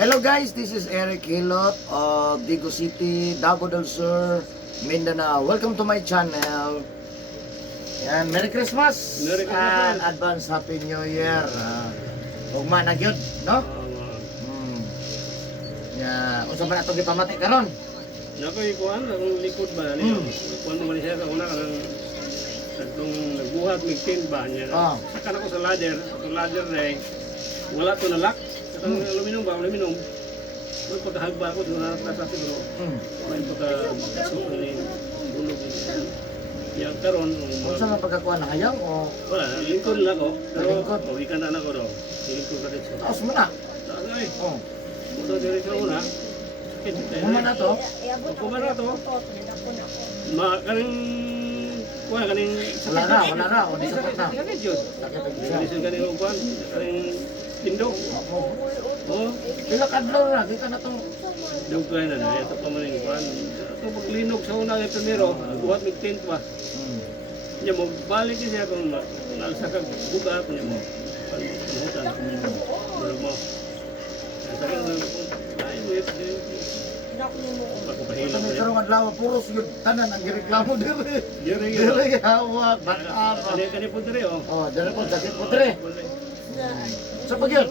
Hello guys, this is Eric Hilot of Digo City, Davao del Sur, Mindanao. Welcome to my channel. Yan, Merry Christmas! Merry Christmas. And advance Happy New Year. Ugma na gyud, no? Ya, unsa ba nato gipamati karon? Nako ikuan ang likod ba niyo. Kuan man siya una kanang nagbuhat mig tin ba niya. Oh. Saka nako sa ladder day. Wala to nalak. Katong aluminum ba, aluminum. May pagkahagba ko doon na sa siguro. May pagkasok ni bulog ni. Yang karon Unsa man pagkakuan na hayang o wala lingkod lang ko. Pero Lingkod. ko ikan na ko do. Lingkod ka dito. taos mo na? Ay, Oh. ito diri sa una. Kuma na to? Kuma na to. Kaning kuha kaning Wala na, o di sakit na. Sakit jud. Sakit ang isa. Kaning kaning kuan kaning tindo. Ako. Oh, Pila kadlaw na, di ka na tong dugay na na ito pa man yung kuan. Ito paglinog sa una yung primero, buhat mig tent pa. Nya mo balik siya kung nalsa ka bugat niya mo. Panutan. Pero mo. Sabi mo ay wait. Pagpapahila Ito ko may yan. karong adlaw, puros yun, tanan ang gireklamo diri. Diri Diri, hawak, bakar. Kani po diri oh. Oh, diri po, sakit po diri. Sa pag yun?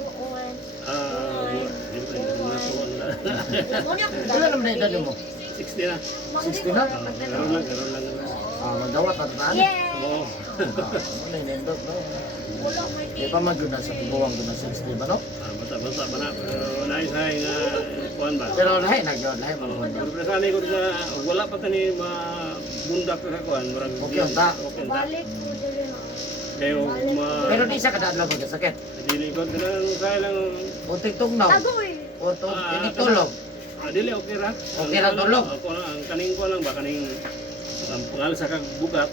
Ilan naman na edad mo? 60 na. 60 na? Karoon lang. Magdawat at naan. Oo. Ano yung nindot, no? Di pa man yun na sa tibuwang doon na 60 ba, no? Basta ba na. Pero naisay nga kuhan ba. Pero lahi na yun, lahi man. Pero presani ko na wala pa tani mabundak sa kuhan. Okay, unta. Okay, unta. Kaya Pero di siya kada adlaw magkasakit. dili ko na kaya lang. Unting tugnaw. O tinitulog. Dili okay ra. Okay ra tulog. Ako lang ang kaning ko lang ba kaning ang pangal sa kag bugat.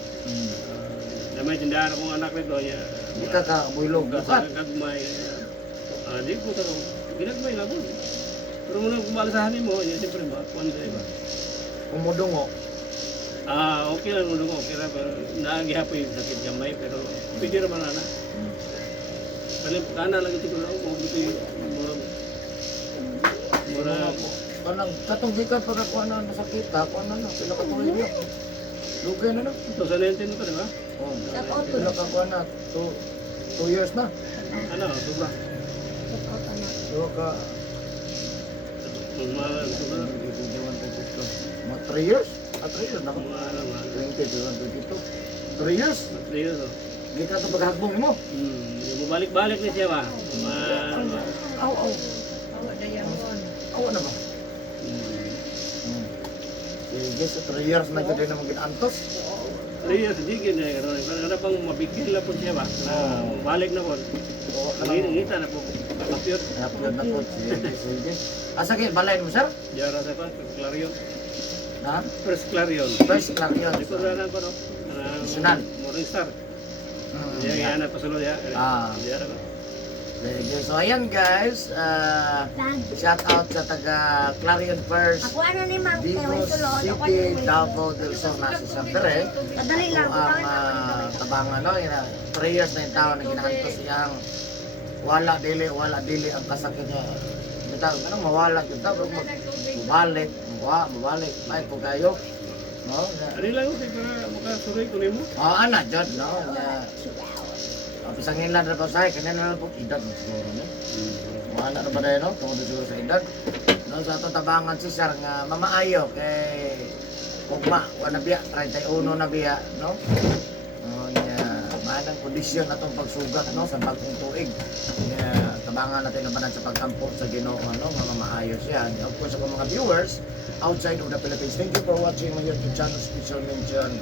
Na may tindahan akong anak nito niya. Di ka ka builog bukat. Kag may di ko ta ginagmay na po. Pero muna kumalasahan mo, yun siyempre ba kuan sa iba. Umudungo. Okay lang muna ko, okay ra pero naagihapo yung sakit gamay pero pwede naman na. Kana lang ito ko lang mo dito yung mura Kanang katong gikan para kuha na nasakita, kuha na na, pila ka tuloy niya. Lugay na na. ito sa lenten ko diba? Oh, pila ka kuha na, 2 years na. Ano, sobra. So ka, Sobra. mga 3 years? 3 years na ko. Mga ano, 20, 22. 3 years? Serious oh. Hindi ka ito paghagbong mo. Bumalik-balik ni siya ba? Aw. Awa na ba? Sige, sa 3 years na gano'n naman ginantos. Serious, hindi gina. Ano pang mabigil na po siya ba? Balik na po. Oo, Ngita na po. Kapyot. Napagod na po. Sige. Sakit, balay mo, sir? Diara sa pa, Clarion. Ha? First Clarion. First lang yun. Di ko na ko no. National. Morning Star. Diya na pa sulod ya. Diara ba? Sige. So, ayan guys. Shout out sa taga Clarion First. Ako ano ni Ma'am, Digo kaya may sulod. Ako City, Davao del Sur, nasa Siyempre. Madali lang. Ang tabangan, no? 3 years na yung tao na ginahantos siyang wala dili ang kasakit niya. Bitaw, anong mawala yung tao, mabalik, ay po kayo. No? Ano lang ko para makasuroy ko nimo. Ana, Jod, no? Pisangin lang na pa sa'yo, kanina na po, edad mo siguro, no? Wala na ba na yun, no? Tungkol siguro sa edad. No, sa itong tabangan si Sir nga mamaayo kay Kugma, wala biya, 31 na biya, no? Maanang kondisyon na itong pagsugat, no? Sa bagong tuig. Tabangan natin naman sa pagkampo sa Ginoo, no? Mamaayo siya. Of course, ako mga viewers outside of the Philippines, thank you for watching my YouTube channel. Special mention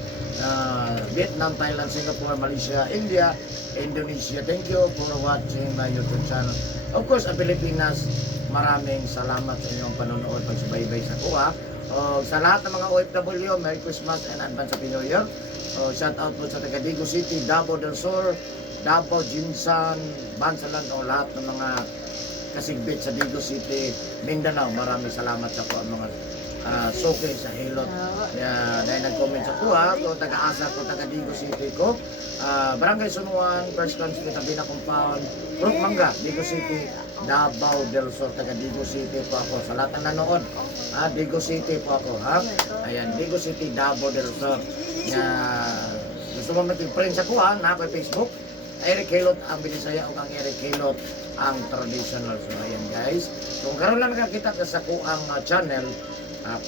Vietnam, Thailand, Singapore, Malaysia, India, Indonesia. Thank you for watching my YouTube channel. Of course, ang Pilipinas, maraming salamat sa inyong panonood, pagsubaybay sa kuha. Sa lahat ng mga OFW, Merry Christmas and Advance Happy New Year. Shout out po sa taga Digo City, Davao del Sur, Davao, Jinsan, Bansalan, o lahat ng mga kasigbit sa Digo City, Mindanao. Maraming salamat sa po ang mga soke sa Hilot. Dahil nag-comment sa kuha, ko taga-asa ko, taga Digo City ko. Barangay Sunuan, First Consulate, Tabina Compound, Brook Mangga, Digo City, Davao del Sur, taga Digo City po ako. Sa lahat ng nanood, Digo City po ako, ha? Ayan, Digo City, Davao del Sur. Nga, gusto mo mag-friend sa kuha, na ako Facebook. Eric Hilot ang Binisaya o ang Eric Hilot ang traditional. So, ayan guys. So, kung karoon lang nakakita ka sa kuang channel,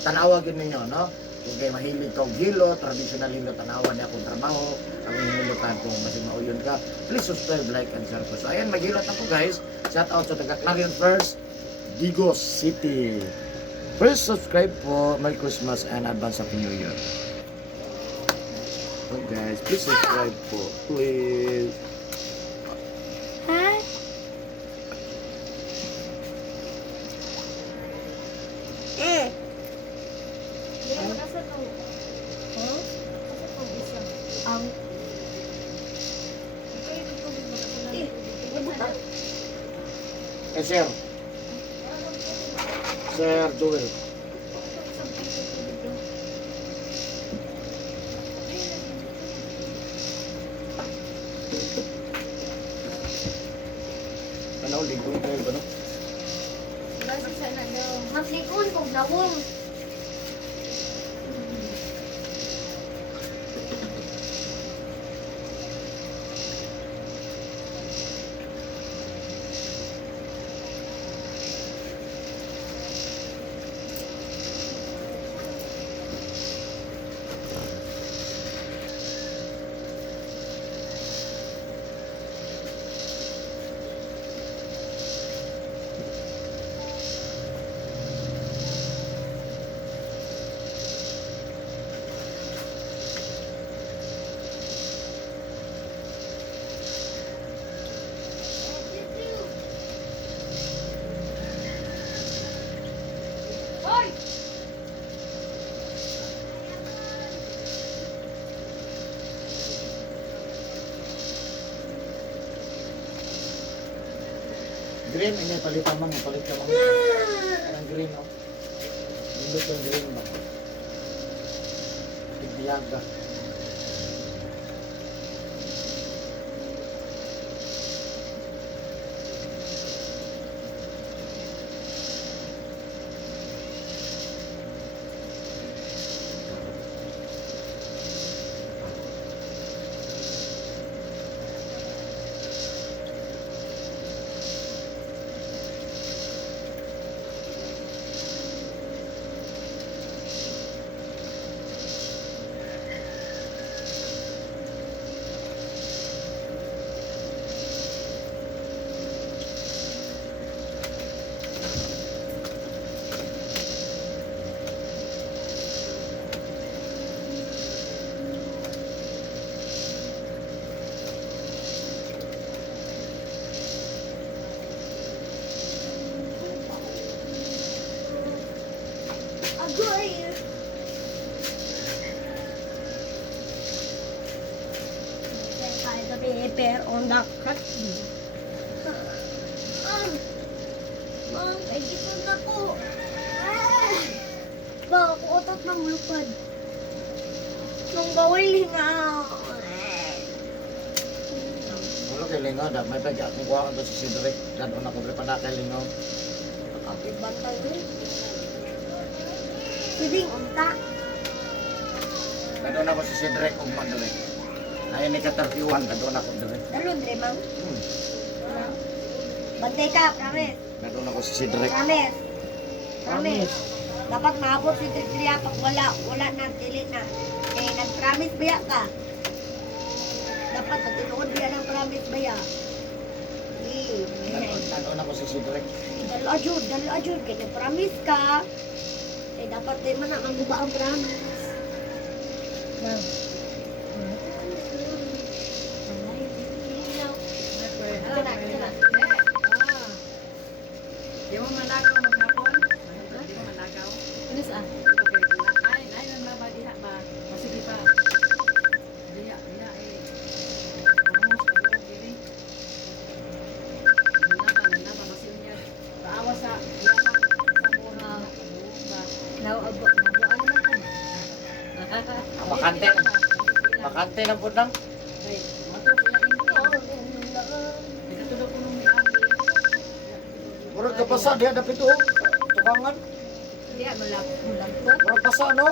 tanawagin ninyo, no? Kung kayo mahilig kong hilo, traditional hilo, tanawan niya akong trabaho, akong hilutan kung masing mauyon ka, please subscribe, like, and share po. So, ayan, maghilot ako guys. Shout out sa taga Clarion First, Digo City. Please subscribe po. Merry Christmas and advance Happy New Year. So guys, please subscribe po. Please. Ha? Asa to? Huh? Asa to isa? Ang Sir. Sir Joel. Ano, lingkod kayo ba, no? Lagi sana daw. Maglikon kong gawong. Hoy! Green, ini palitan man, palitan man. Ang green, no? Hindi yung green ba? Tigbiyaga. Agoy! The paper on the cut. Mom, ay dito na ko. Baka ko otot ng lupad. Nung bawal hinga. Wala kay lingaw, may pagkat kung kuha ko sa Sidrek. Dadon ako pa kay lingaw. Kapit bantay rin. Siding unta. Dadon ako sa Sidrek kung mandali. Ay, ni ka-31, dadon ako dire. Dalon, Remang. Bantay ka, promise. Dadon ako sa Sidrek. Promise. Promise. Dapat maabot si Tritria pag wala na, dili na. Eh, nag-promise baya ka. Dapat matinuod baya ng promise baya. Eh, Dadon ako sa Sidrek. dalo ajud, kaya nag-promise ka. Eh, dapat din man ang guba ang promise. Ma'am. Di mo manakaw maghapon? Di mo manakaw? Ano saan? Ay, nang ba diha ba? O sige pa. Diha eh. Vamos, pagod, diri. Nana ba, masinya. Paawa sa iyakan sa mura. Ba? Nabuan naman ko. Bakante. Bakante na po lang. Ay, mato sila inyo. Ikatulog ko nung ni Abi. Murag basa diha dapit oh. Tubangan. Diya, malapot. Murag basa no.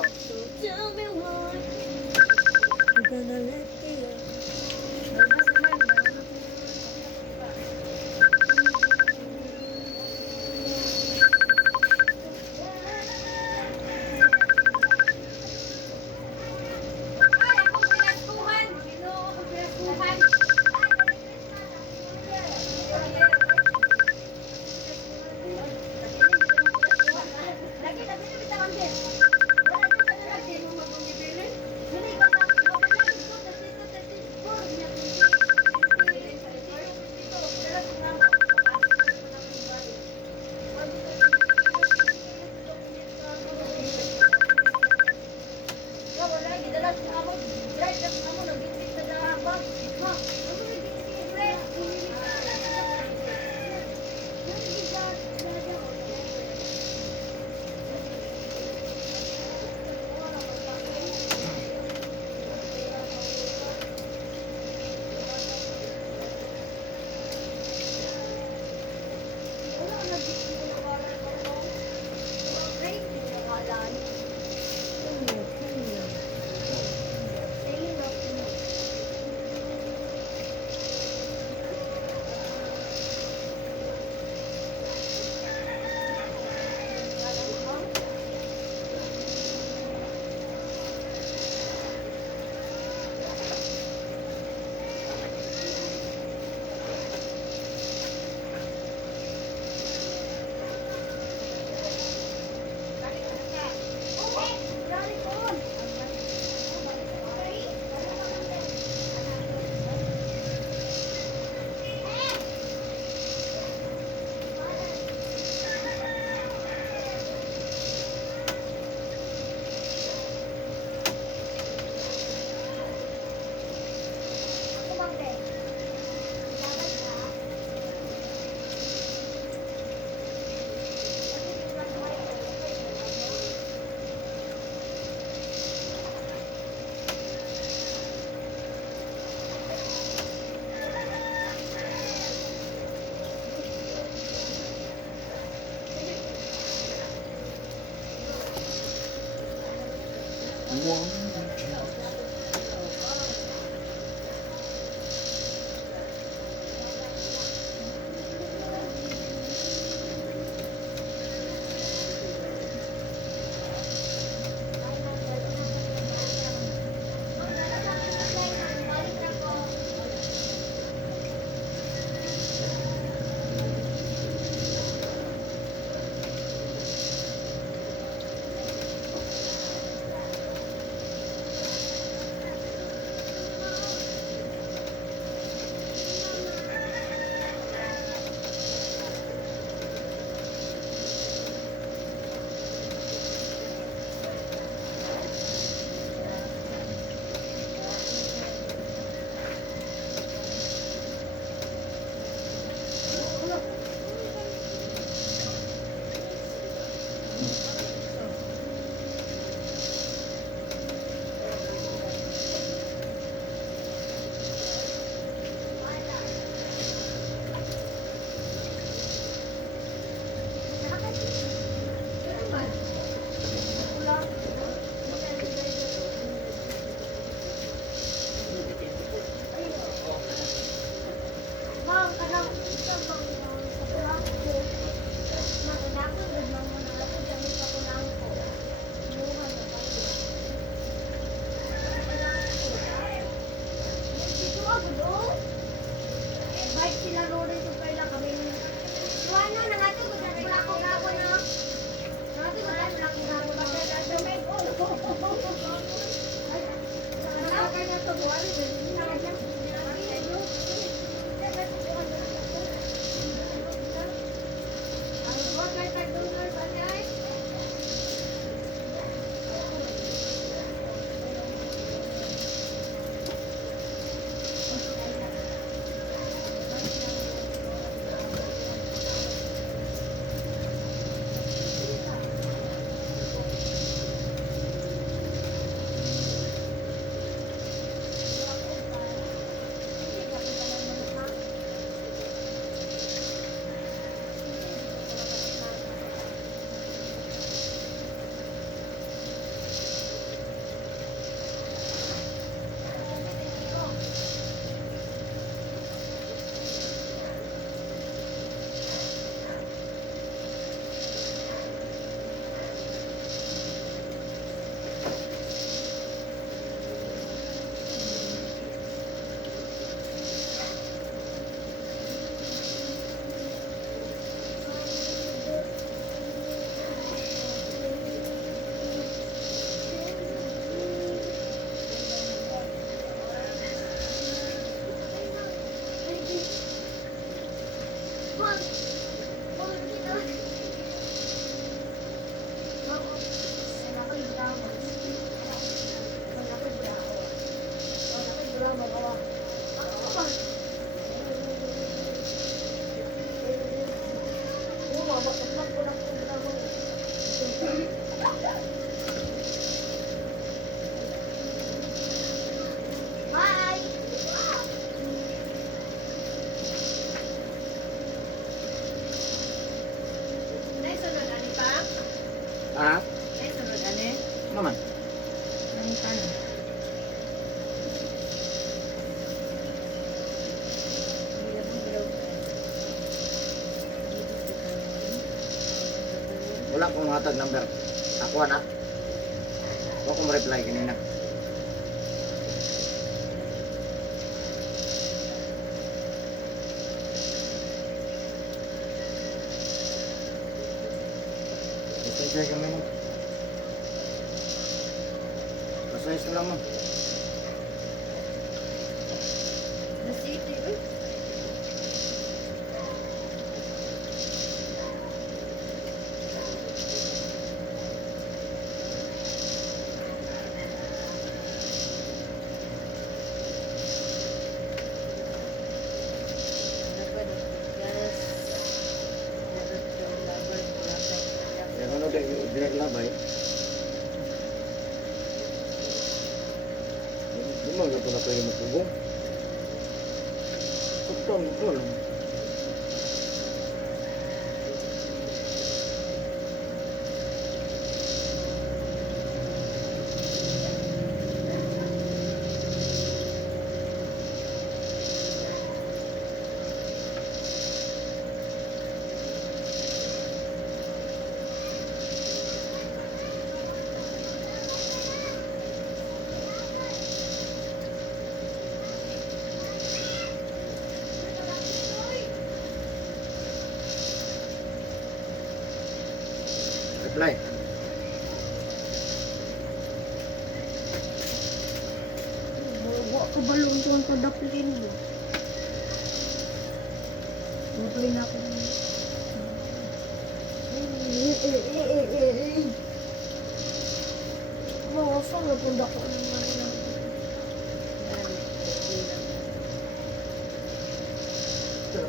Ha? Ay, sunod, ane. Naman. Ang kanan. Wala kong hatag number. Ako na. Ako kong reply kanina. Pasensya kami mo. Pasensya lang mo. The city, eh. Kaya ano dahil dinaglabay. Di mo nga ito na pwede matugong. Pagtong ito lang. Reply. Bawa ka balong tuwan ko daplin mo. Daplin ako. Bawa sa nga kung dako naman lang. Ito.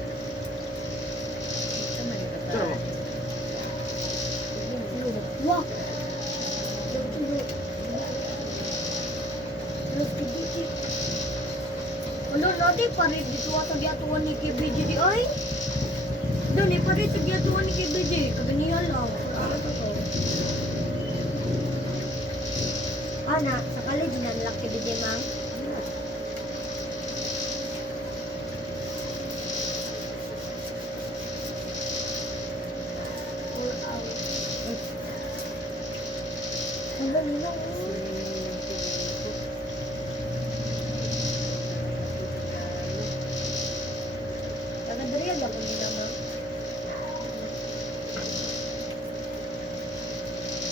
Wah! Terus kibiji. Ano lodi pare dito sa giatuan ni kibiji di ay. Dali pare sa giatuan ni kibiji. Kaganihan lang. Ano to? Ana, sa college na nila kibiji mang. Ang dali lang. Taga-dariya lang ko nila ma.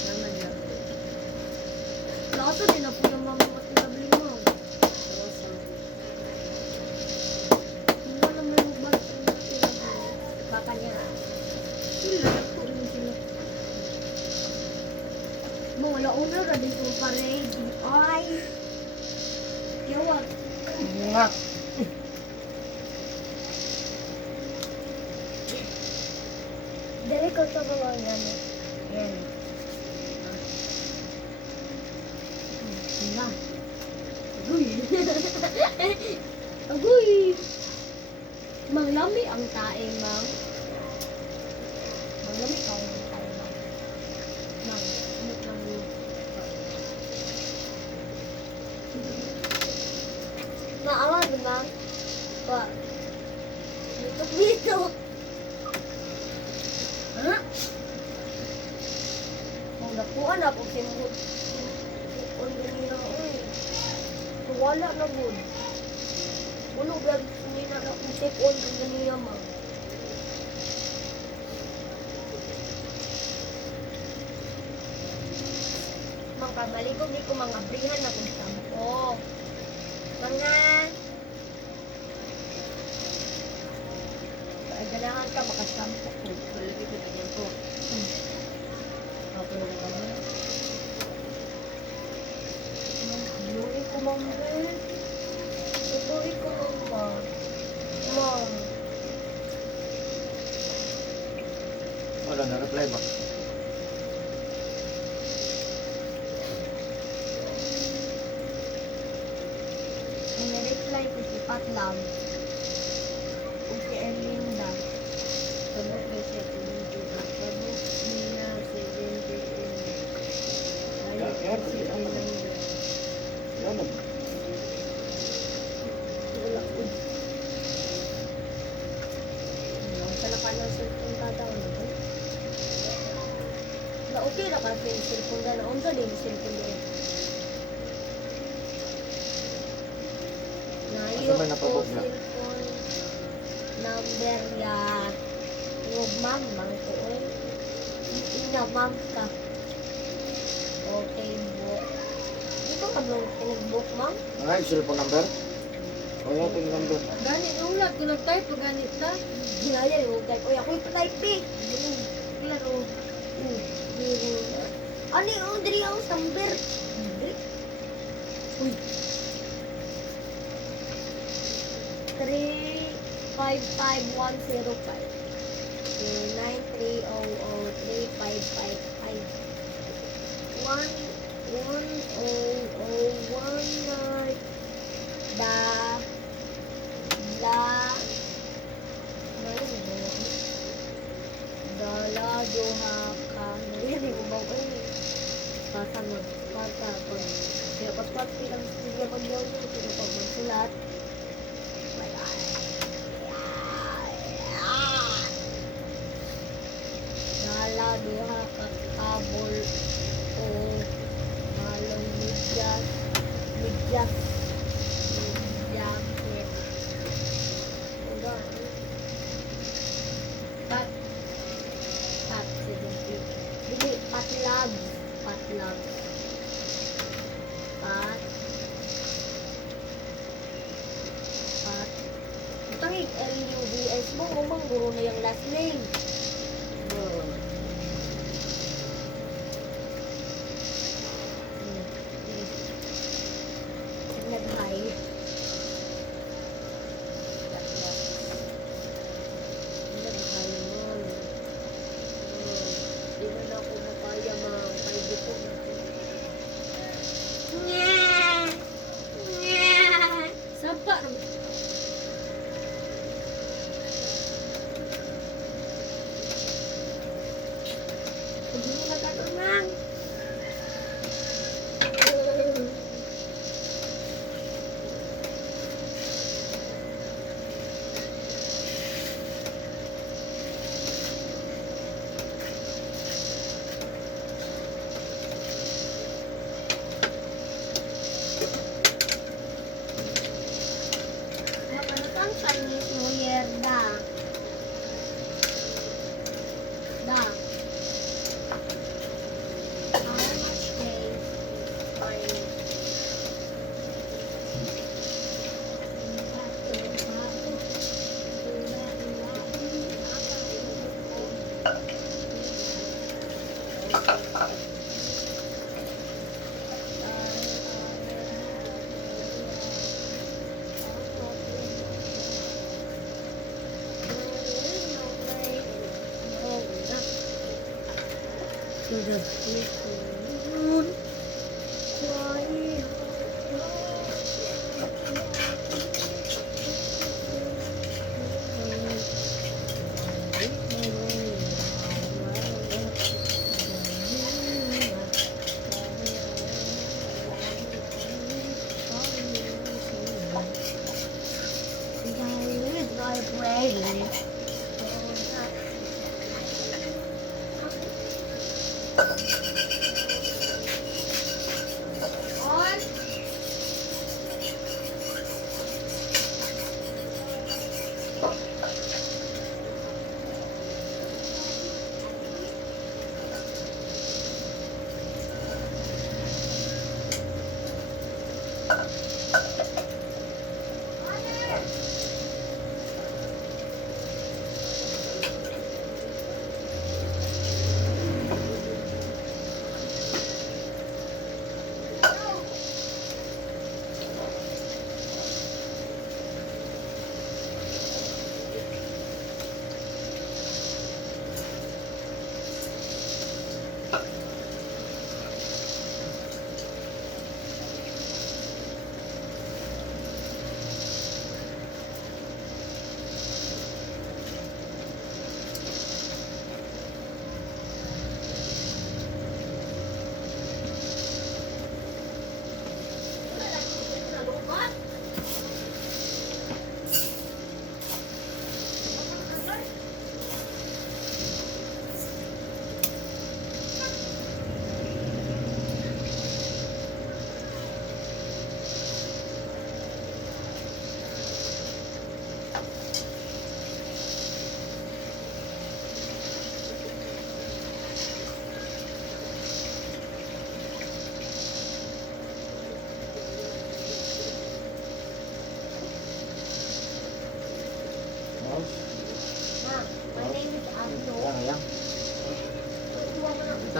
Naman lang. Plato din na po yung mga matinabli mo. Hindi naman yung bag ang matinabli. Baka niya. Sila, po rin sila. Mo, wala una ra din kung parade. Ay! Yawa. Nga. Dali ko ito ba yan? Yan. Na. Agoy. Agoy. Manglami ang tae, mang. Manglami ka ang tae, mang. Mang. Ano lang yun? Maawa, di ba? Pa. Dito. Ha? Kung nakuha na, kung simut. Kung ganina, uy. Wala na, bud. Ulo, bag, hindi na kung take on kung ganina, ma. Magkamalikog, di ko mga brihan na kung sampo. Mga... Ganahan ka, makasampo ko. Lagi ko ganyan ko. Ako na naman. Yuri ko, ma'am. Yuri ko, ma'am. Ma'am. Wala na reply ba? May na-reply ko si Patlam. Kung si Erlinda. Sabot ba siya kung hindi ba? Sabot niya 70 Yan. Yan. Wala ko. Ang talaga ng cellphone ka daw na ba? Na okay na kasi yung cellphone na naunsa din yung cellphone din. Asa Nayo may ko napabog na? cellphone number ya yung ma'am ko eh. Ina ma'am ka. Okay, book. Di ba kablong pinag-book, ma'am? Ay, cellphone number? Wala pong number. Ganit, ulat ko nag-type pag ganit na. Ginaya rin, huwag type. Uy, ako'y pa-type eh. Klaro. Ano yung diri ang number? Uy. 355105 9300355 11001 Dala duha ka hindi mo ba ko pasanod pagka kaya paspat pilang sige pag yaw ko pero pag magsulat dala duha ka kabol o malong medyas medyas jacket udah pat 70 hindi patlags pat utangig LUVS mo umang guro na yung last name nag-high nag-high mo di na ako makaya mga kaibigo natin. Sapa. Hindi mo nagkatunang. Makanatang Chinese New Year da. How much days are you? To the moon, on.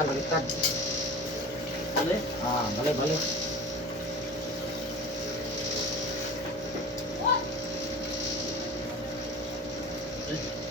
baliktad. Ano Bali. eh?